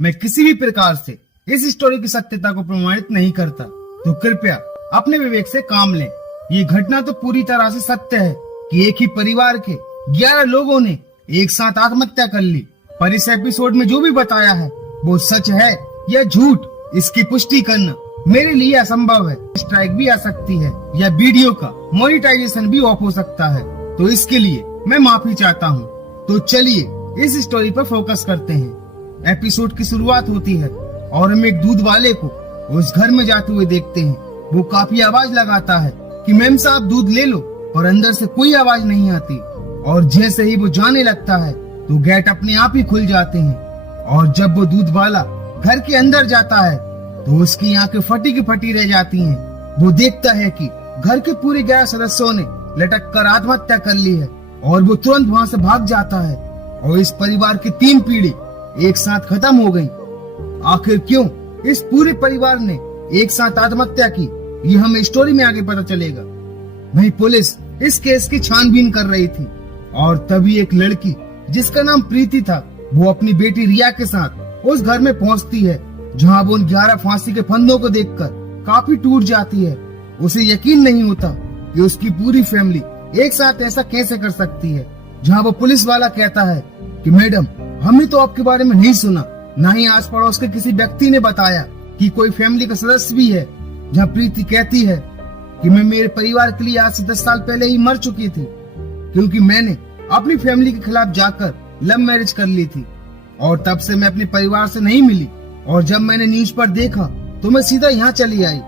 मैं किसी भी प्रकार से इस स्टोरी की सत्यता को प्रमाणित नहीं करता, तो कृपया अपने विवेक से काम लें। ये घटना तो पूरी तरह से सत्य है कि एक ही परिवार के 11 लोगों ने एक साथ आत्महत्या कर ली। पर इस एपिसोड में जो भी बताया है वो सच है या झूठ, इसकी पुष्टि करना मेरे लिए असंभव है। स्ट्राइक भी आ सकती है या वीडियो का मोनेटाइजेशन भी ऑफ हो सकता है, तो इसके लिए मैं माफी चाहता हूँ। तो चलिए इस स्टोरी पर फोकस करते हैं। एपिसोड की शुरुआत होती है और हम एक दूध वाले को उस घर में जाते हुए देखते हैं। वो काफी आवाज लगाता है कि मैम साहब दूध ले लो, और अंदर से कोई आवाज नहीं आती। और जैसे ही वो जाने लगता है तो गेट अपने आप ही खुल जाते हैं। और जब वो दूध वाला घर के अंदर जाता है तो उसकी आंखें फटी की फटी रह जाती हैं। वो देखता है कि घर के पूरे 11 सदस्यों ने लटक कर आत्महत्या कर ली है, और वो तुरंत वहाँ से भाग जाता है। और इस परिवार की 3 पीढ़ी एक साथ खत्म हो गई। आखिर क्यों इस पूरे परिवार ने एक साथ आत्महत्या की, ये हमें स्टोरी में आगे पता चलेगा। वहीं पुलिस इस केस की छानबीन कर रही थी, और तभी एक लड़की जिसका नाम प्रीति था, वो अपनी बेटी रिया के साथ उस घर में पहुंचती है, जहां वो उन 11 फांसी के फंदों को देखकर काफी टूट जाती है। उसे यकीन नहीं होता कि उसकी पूरी फैमिली एक साथ ऐसा कैसे कर सकती है। जहां वो पुलिस वाला कहता है कि मैडम, हमने तो आपके बारे में नहीं सुना, न ही आस पड़ोस के किसी व्यक्ति ने बताया कि कोई फैमिली का सदस्य भी है। जहाँ प्रीति कहती है कि मैं मेरे परिवार के लिए आज से 10 साल पहले ही मर चुकी थी, क्योंकि मैंने अपनी फैमिली के खिलाफ जाकर लव मैरिज कर ली थी, और तब से मैं अपने परिवार से नहीं मिली। और जब मैंने न्यूज पर देखा तो मैं सीधा यहाँ चली आई।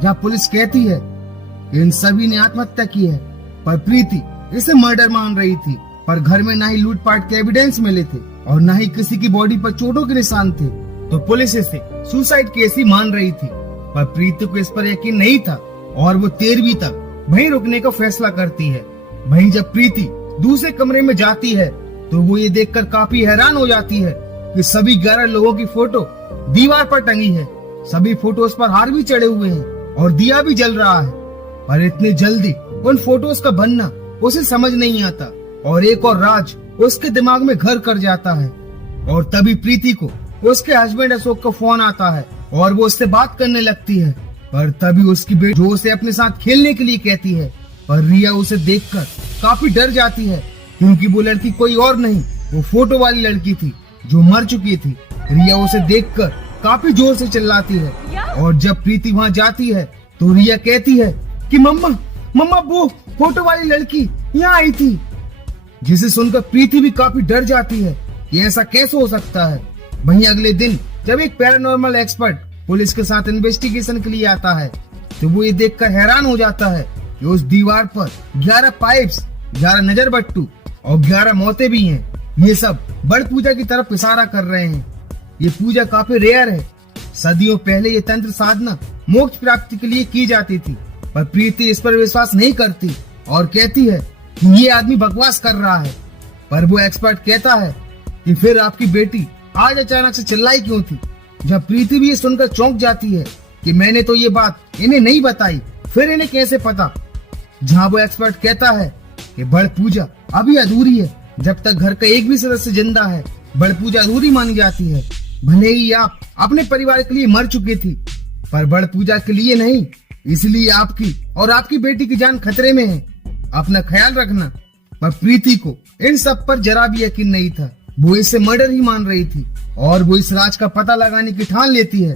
जहाँ पुलिस कहती है कि इन सभी ने आत्महत्या की है, पर प्रीति इसे मर्डर मान रही थी। पर घर में ना ही लूटपाट के एविडेंस मिले थे और ना ही किसी की बॉडी पर चोटों के निशान थे, तो पुलिस इसे सुसाइड केस ही मान रही थी। पर प्रीति को इस पर यकीन नहीं था, और वो 13वीं तक वहीं रुकने का फैसला करती है। वहीं जब प्रीति दूसरे कमरे में जाती है तो वो ये देखकर काफी हैरान हो जाती है कि सभी 11 लोगों की फोटो दीवार पर टंगी है। सभी फोटोज पर हार भी चढ़े हुए हैं और दिया भी जल रहा है। पर इतनी जल्दी उन फोटोज का बनना उसे समझ नहीं आता, और एक और राज उसके दिमाग में घर कर जाता है। और तभी प्रीति को उसके हस्बैंड अशोक का फोन आता है और वो उससे बात करने लगती है। पर तभी उसकी बेटी जो उसे अपने साथ खेलने के लिए कहती है, पर रिया उसे देखकर काफी डर जाती है, क्योंकि वो लड़की कोई और नहीं, वो फोटो वाली लड़की थी जो मर चुकी थी। रिया उसे देखकर काफी जोर से चिल्लाती है, और जब प्रीति वहाँ जाती है तो रिया कहती है कि मम्मा वो फोटो वाली लड़की यहाँ आई थी। जिसे सुनकर प्रीति भी काफी डर जाती है कि ऐसा कैसे हो सकता है। वहीं अगले दिन जब एक पैरानॉर्मल एक्सपर्ट पुलिस के साथ इन्वेस्टिगेशन के लिए आता है, तो वो ये देखकर हैरान हो जाता है कि उस दीवार पर 11 पाइप्स, 11 नजर बट्टू और 11 मौतें भी हैं। ये सब बड़ पूजा की तरफ इशारा कर रहे हैं। ये पूजा काफी रेयर है। सदियों पहले ये तंत्र साधना मोक्ष प्राप्ति के लिए की जाती थी, पर प्रीति इस पर विश्वास नहीं करती और कहती है कि ये आदमी बकवास कर रहा है। पर वो एक्सपर्ट कहता है कि फिर आपकी बेटी आज अचानक से चिल्लाई क्यों थी। जब प्रीति भी ये सुनकर चौंक जाती है कि मैंने तो ये बात इन्हें नहीं बताई, फिर इन्हें कैसे पता। जहाँ वो एक्सपर्ट कहता है कि बड़ पूजा अभी अधूरी है, जब तक घर का एक भी सदस्य जिंदा है बड़ पूजा अधूरी मानी जाती है। भले ही आप अपने परिवार के लिए मर चुकी थी, पर बड़ पूजा के लिए नहीं, इसलिए आपकी और आपकी बेटी की जान खतरे में है। अपना ख्याल रखना। पर प्रीति को इन सब पर जरा भी यकीन नहीं था। वो इसे मर्डर ही मान रही थी, और वो इस राज का पता लगाने की ठान लेती है।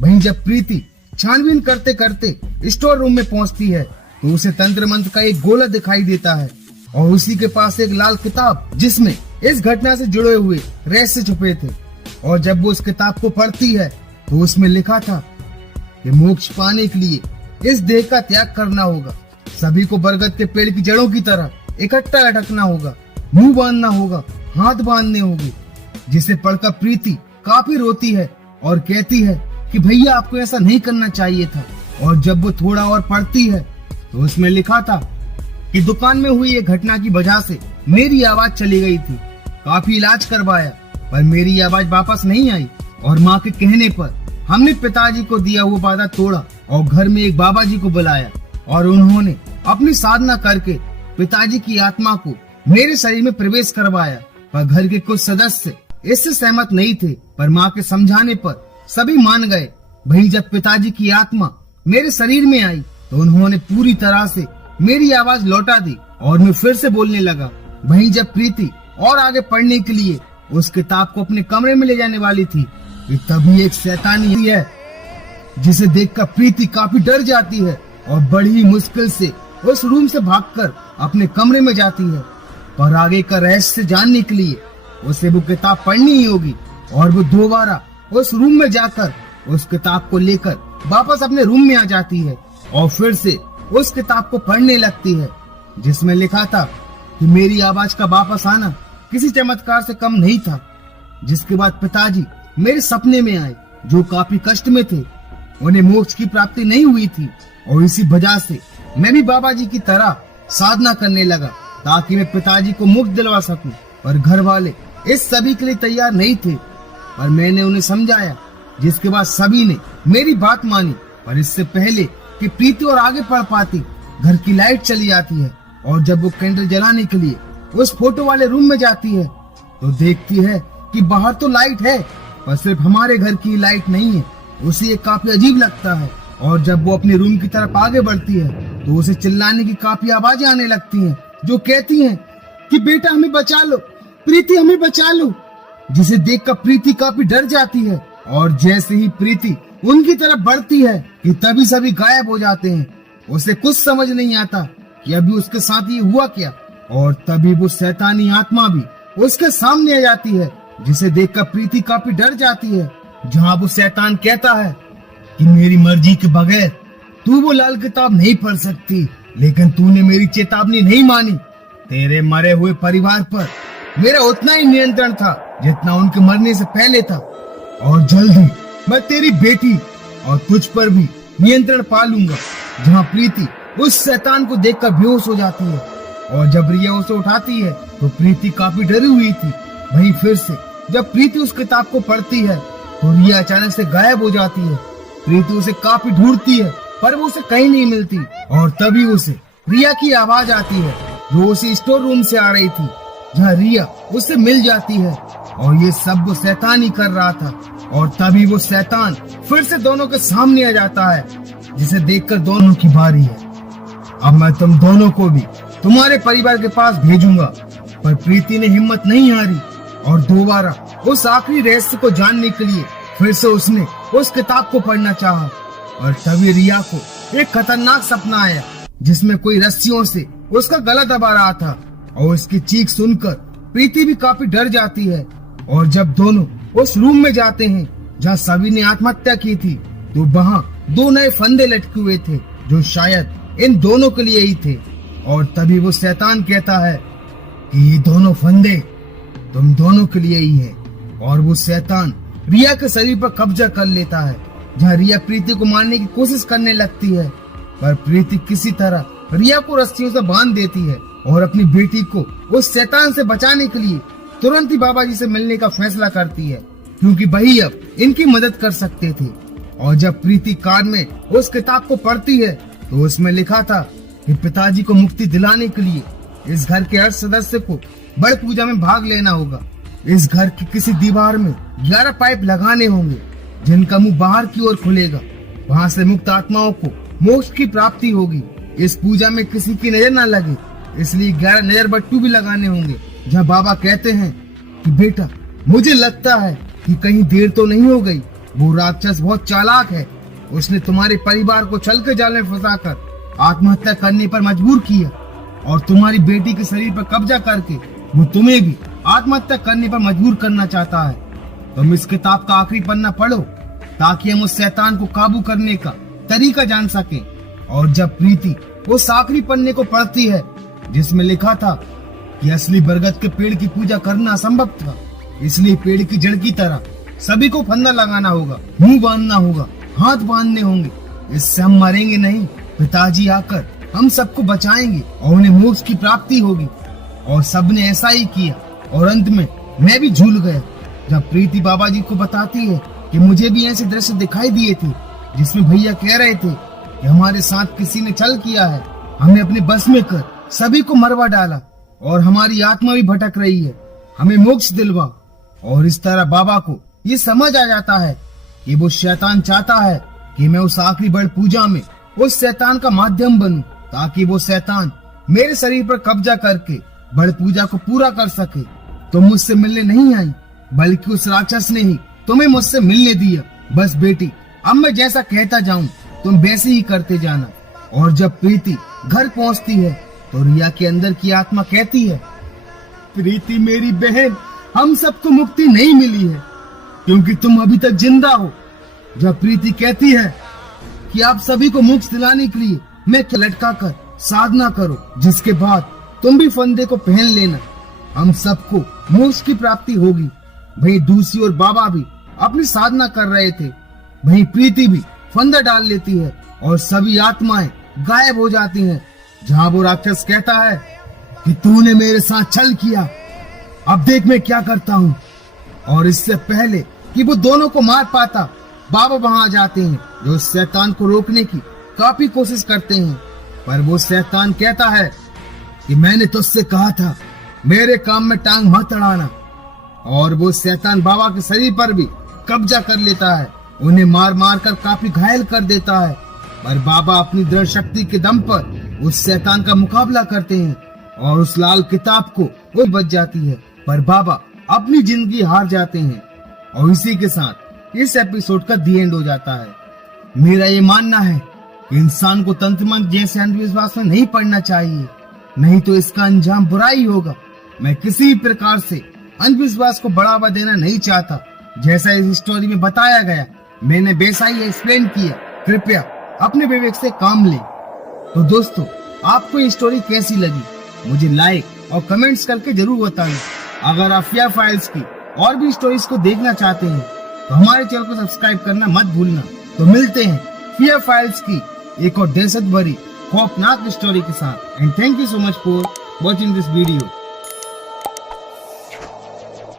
वहीं जब प्रीति छानबीन करते करते स्टोर रूम में पहुंचती है तो उसे तंत्र मंत्र का एक गोला दिखाई देता है, और उसी के पास एक लाल किताब जिसमें इस घटना से जुड़े हुए रहस्य छुपे थे। और जब वो उस किताब को पढ़ती है तो उसमें लिखा था कि मोक्ष पाने के लिए इस देह का त्याग करना होगा, सभी को बरगद के पेड़ की जड़ों की तरह इकट्ठा लटकना होगा, मुंह बांधना होगा, हाथ बांधने होंगे। जिसे पढ़कर प्रीति काफी रोती है और कहती है कि भैया आपको ऐसा नहीं करना चाहिए था। और जब वो थोड़ा और पढ़ती है तो उसमें लिखा था कि दुकान में हुई एक घटना की वजह से मेरी आवाज चली गई थी। काफी इलाज करवाया पर मेरी आवाज वापस नहीं आई, और माँ के कहने पर हमने पिताजी को दिया हुआ वादा तोड़ा और घर में एक बाबा जी को बुलाया, और उन्होंने अपनी साधना करके पिताजी की आत्मा को मेरे शरीर में प्रवेश करवाया। पर घर के कुछ सदस्य इससे सहमत नहीं थे, पर माँ के समझाने पर सभी मान गए। वहीं जब पिताजी की आत्मा मेरे शरीर में आई तो उन्होंने पूरी तरह से मेरी आवाज लौटा दी और मैं फिर से बोलने लगा। वहीं जब प्रीति और आगे पढ़ने के लिए उस किताब को अपने कमरे में ले जाने वाली थी कि तभी एक शैतानी है जिसे देखकर प्रीति काफी डर जाती है और बड़ी ही मुश्किल से उस रूम से भागकर अपने कमरे में जाती है। पर आगे का रहस्य जानने के लिए उसे वो किताब पढ़नी ही होगी और वो दोबारा उस रूम में जाकर उस किताब को लेकर वापस अपने रूम में आ जाती है और फिर से उस किताब को पढ़ने लगती है, जिसमें लिखा था कि मेरी आवाज का वापस आना किसी चमत्कार से कम नहीं था। जिसके बाद पिताजी मेरे सपने में आए जो काफी कष्ट में थे, उन्हें मोक्ष की प्राप्ति नहीं हुई थी और इसी वजह से मैं भी बाबा जी की तरह साधना करने लगा ताकि मैं पिताजी को मुक्त दिलवा सकूं। पर घर वाले इस सभी के लिए तैयार नहीं थे, पर मैंने उन्हें समझाया, जिसके बाद सभी ने मेरी बात मानी। पर इससे पहले कि प्रीति और आगे पढ़ पाती, घर की लाइट चली जाती है और जब वो कैंडल जलाने के लिए उस फोटो वाले रूम में जाती है तो देखती है कि बाहर तो लाइट है पर सिर्फ हमारे घर की लाइट नहीं है। उसे ये काफी अजीब लगता है और जब वो अपने रूम की तरफ आगे बढ़ती है तो उसे चिल्लाने की काफी आवाजें आने लगती हैं जो कहती हैं कि बेटा हमें बचा लो, प्रीति हमें बचा लो। जिसे देखकर प्रीति काफी डर जाती है और जैसे ही प्रीति उनकी तरफ बढ़ती है कि तभी सभी गायब हो जाते हैं। उसे कुछ समझ नहीं आता कि अभी उसके साथ ये हुआ क्या, और तभी वो शैतानी आत्मा भी उसके सामने आ जाती है, जिसे देखकर प्रीति काफी डर जाती है। जहाँ वो शैतान कहता है कि मेरी मर्जी के बगैर तू वो लाल किताब नहीं पढ़ सकती, लेकिन तूने मेरी चेतावनी नहीं मानी। तेरे मरे हुए परिवार पर मेरा उतना ही नियंत्रण था जितना उनके मरने से पहले था, और जल्दी मैं तेरी बेटी और तुझ पर भी नियंत्रण पा लूंगा। जहाँ प्रीति उस शैतान को देखकर बेहोश हो जाती है और जब रिया उसे उठाती है तो प्रीति काफी डरी हुई थी। वहीं फिर से जब प्रीति उस किताब को पढ़ती है तो रिया अचानक से गायब हो जाती है। प्रीति उसे काफी ढूंढती है पर वो उसे कहीं नहीं मिलती और तभी उसे रिया की आवाज आती है जो उसे स्टोर रूम से आ रही थी, जहाँ रिया उससे मिल जाती है और ये सब वो शैतान ही कर रहा था। और तभी वो शैतान फिर से दोनों के सामने आ जाता है, जिसे देखकर दोनों की बारी है। अब मैं तुम दोनों को भी तुम्हारे परिवार के पास भेजूंगा। पर प्रीति ने हिम्मत नहीं हारी और दोबारा उस आखिरी रहस्य को जानने के लिए फिर से उसने उस किताब को पढ़ना चाहा। और तभी रिया को एक खतरनाक सपना आया जिसमें कोई रस्सियों से उसका गला दबा रहा था और उसकी चीख सुनकर प्रीति भी काफी डर जाती है। और जब दोनों उस रूम में जाते हैं जहाँ सभी ने आत्महत्या की थी तो वहाँ दो नए फंदे लटके हुए थे जो शायद इन दोनों के लिए ही थे। और तभी वो शैतान कहता है कि ये दोनों फंदे तुम दोनों के लिए ही है, और वो शैतान रिया के शरीर पर कब्जा कर लेता है, जहाँ रिया प्रीति को मारने की कोशिश करने लगती है। पर प्रीति किसी तरह रिया को रस्सियों से बांध देती है और अपनी बेटी को उस शैतान से बचाने के लिए तुरंत ही बाबा जी से मिलने का फैसला करती है, क्योंकि वही अब इनकी मदद कर सकते थे। और जब प्रीति कान में उस किताब को पढ़ती है तो उसमें लिखा था कि पिताजी को मुक्ति दिलाने के लिए इस घर के हर सदस्य को बड़ पूजा में भाग लेना होगा। इस घर की किसी दीवार में 11 पाइप लगाने होंगे जिनका मुंह बाहर की ओर खुलेगा। वहाँ से मुक्त आत्माओं को मोक्ष की प्राप्ति होगी। इस पूजा में किसी की नजर न लगे, इसलिए 11 नजर बट्टू भी लगाने होंगे। जहाँ बाबा कहते हैं कि बेटा मुझे लगता है कि कहीं देर तो नहीं हो गई, वो राक्षस बहुत चालाक है, उसने तुम्हारे परिवार को छल के जाल में फंसाकर आत्महत्या करने पर मजबूर किया और तुम्हारी बेटी के शरीर पर कब्जा करके वो तुम्हें भी आत्महत्या करने पर मजबूर करना चाहता है। तुम इस किताब का आखिरी पन्ना पढ़ो ताकि हम उस शैतान को काबू करने का तरीका जान सके। और जब प्रीति उस आखिरी पन्ने को पढ़ती है जिसमें लिखा था कि असली बरगद के पेड़ की पूजा करना असंभव था, इसलिए पेड़ की जड़ की तरह सभी को फंदा लगाना होगा, मुंह बांधना होगा, हाथ बांधने होंगे, इससे हम मरेंगे नहीं। पिताजी आकर हम सबको बचाएंगे और उन्हें मोक्ष की प्राप्ति होगी। और सबने ऐसा ही किया और अंत में मैं भी झूल गया। जब प्रीति बाबा जी को बताती है कि मुझे भी ऐसे दृश्य दिखाई दिए थे जिसमें भैया कह रहे थे कि हमारे साथ किसी ने छल किया है, हमने अपने बस में कर सभी को मरवा डाला और हमारी आत्मा भी भटक रही है, हमें मोक्ष दिलवा। और इस तरह बाबा को ये समझ आ जाता है कि वो शैतान चाहता है कि मैं उस आखिरी बड़ पूजा में उस शैतान का माध्यम बनूं, ताकि वो शैतान मेरे शरीर पर कब्जा करके बड़ पूजा को पूरा कर सके। तुम मुझसे मिलने नहीं आई, बल्कि उस राक्षस ने ही तुम्हें मुझसे मिलने दिया। बस बेटी, अब मैं जैसा कहता जाऊं तुम वैसे ही करते जाना। और जब प्रीति घर पहुंचती है तो रिया के अंदर की आत्मा कहती है, प्रीति मेरी बहन, हम सबको मुक्ति नहीं मिली है क्योंकि तुम अभी तक जिंदा हो। जब प्रीति कहती है कि आप सभी को मोक्ष दिलाने के लिए मैं लटका कर साधना करो, जिसके बाद तुम भी फंदे को पहन लेना, हम सबको मोक्ष की प्राप्ति होगी। वहीं दूसरी ओर बाबा भी अपनी साधना कर रहे थे। वहीं प्रीति भी फंदा डाल लेती है और सभी आत्माएं गायब हो जाती हैं। जहां वो राक्षस कहता है कि तूने मेरे साथ छल किया, अब देख मैं क्या करता हूँ। और इससे पहले कि वो दोनों को मार पाता, बाबा वहां आ जाते हैं, जो शैतान को रोकने की काफी कोशिश करते हैं। पर वो शैतान कहता है कि मैंने तुझसे कहा था मेरे काम में टांग मत अड़ाना। और वो शैतान बाबा के शरीर पर भी कब्जा कर लेता है, उन्हें मार मार कर काफी घायल कर देता है। पर बाबा अपनी दृढ़ शक्ति के दम पर उस शैतान का मुकाबला करते हैं और उस लाल किताब को वो बच जाती है। पर बाबा अपनी जिंदगी हार जाते हैं और इसी के साथ इस एपिसोड का दी एंड हो जाता है। मेरा ये मानना है कि इंसान को तंत्र मंत्र जैसे अंधविश्वास में नहीं पड़ना चाहिए, नहीं तो इसका अंजाम बुरा ही होगा। मैं किसी भी प्रकार से अंधविश्वास को बढ़ावा देना नहीं चाहता। जैसा इस स्टोरी में बताया गया, मैंने वैसा ही एक्सप्लेन किया। कृपया अपने विवेक से काम लें। तो दोस्तों, आपको ये स्टोरी कैसी लगी मुझे लाइक और कमेंट्स करके जरूर बताएं। अगर आप फियर फाइल्स की और भी स्टोरीज को देखना चाहते हैं तो हमारे चैनल को सब्सक्राइब करना मत भूलना। तो मिलते हैं फियर फाइल्स की एक और दहशत भरी खौफनाक स्टोरी के साथ। And thank you so much for watching this video.